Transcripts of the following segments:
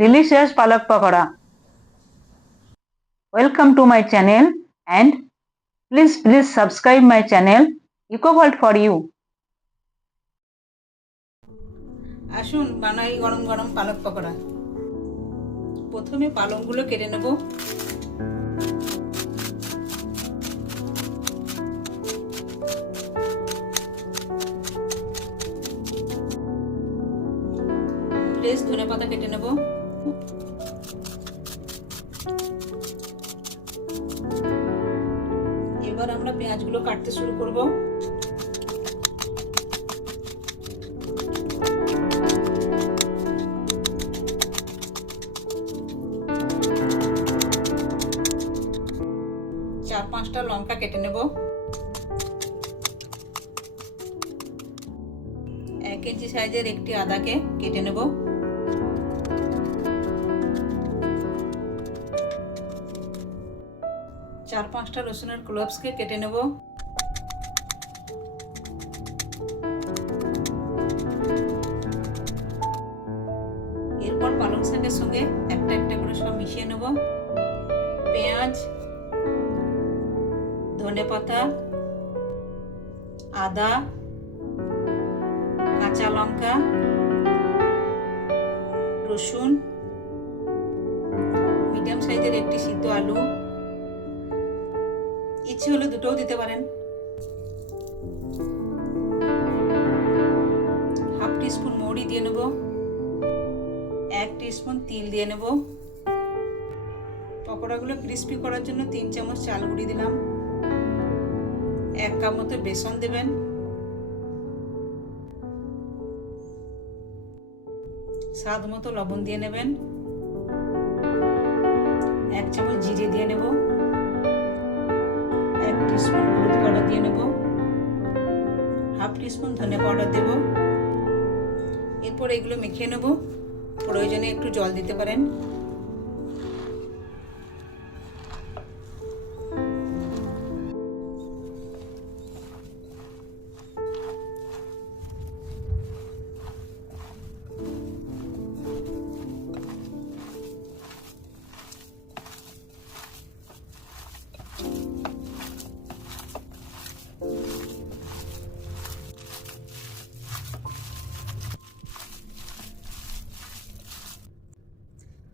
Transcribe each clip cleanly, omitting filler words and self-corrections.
delicious palak pakora. Welcome to my channel and please subscribe my channel Eco World for you. আসুন বানাই গরম গরম পালক পকোড়া। প্রথমে পালকগুলো কেটে নেব। ফ্রেশ ধনেপাতা কেটে নেব। এবার আমরা পেঁয়াজগুলো কাটতে শুরু করব। চার পাঁচটা লঙ্কা কেটে নেব। 1 ইঞ্চি সাইজের একটি আদাকে কেটে নেব। চার পাঁচটা রসুনের ক্লোভসকে কেটে নেব। এরপর পালং শাকের সঙ্গে একটা একটা করে সব মিশিয়ে নেব। পেঁয়াজ, ধনেপাতা, আদা, কাঁচা লঙ্কা, রসুন, মিডিয়াম সাইজের একটি সিদ্ধ আলু, ইচ্ছে হলে দুটোও দিতে পারেন, হাফ টিস্পুন মৌরি দিয়ে নেব, 1 টিস্পুন তিল দিয়ে নেব। পকোড়াগুলো ক্রিস্পি করার জন্য 3 চামচ চাল গুঁড়ি দিলাম। 1 কাপ মতো বেসন দেবেন। স্বাদ মতো লবণ দিয়ে নেবেন। 1 চামচ জিরে দিয়ে নেব। 1 টিস্পুন হলুদ পাউডার দিয়ে নেব। হাফ টিস্পুন ধনে পাউডার দেব। এরপর এগুলো মেখে নেব। প্রয়োজনে একটু জল দিতে পারেন।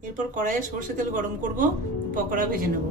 এরপর কড়াইয়ে সরষে তেল গরম করব, পকোড়া ভেজে নেব।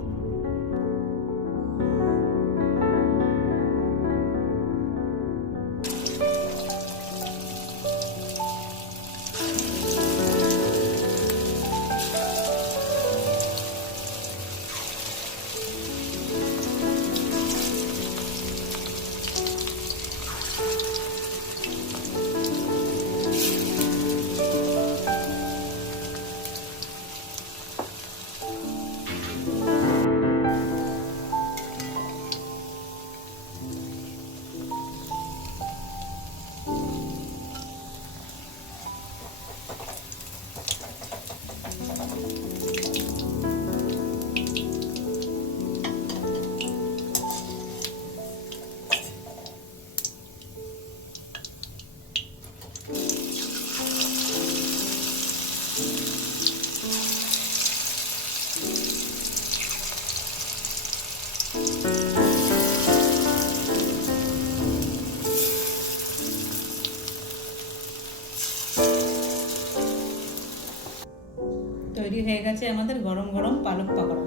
তৈরি হয়ে গেছে আমাদের গরম গরম পালক পকোড়া।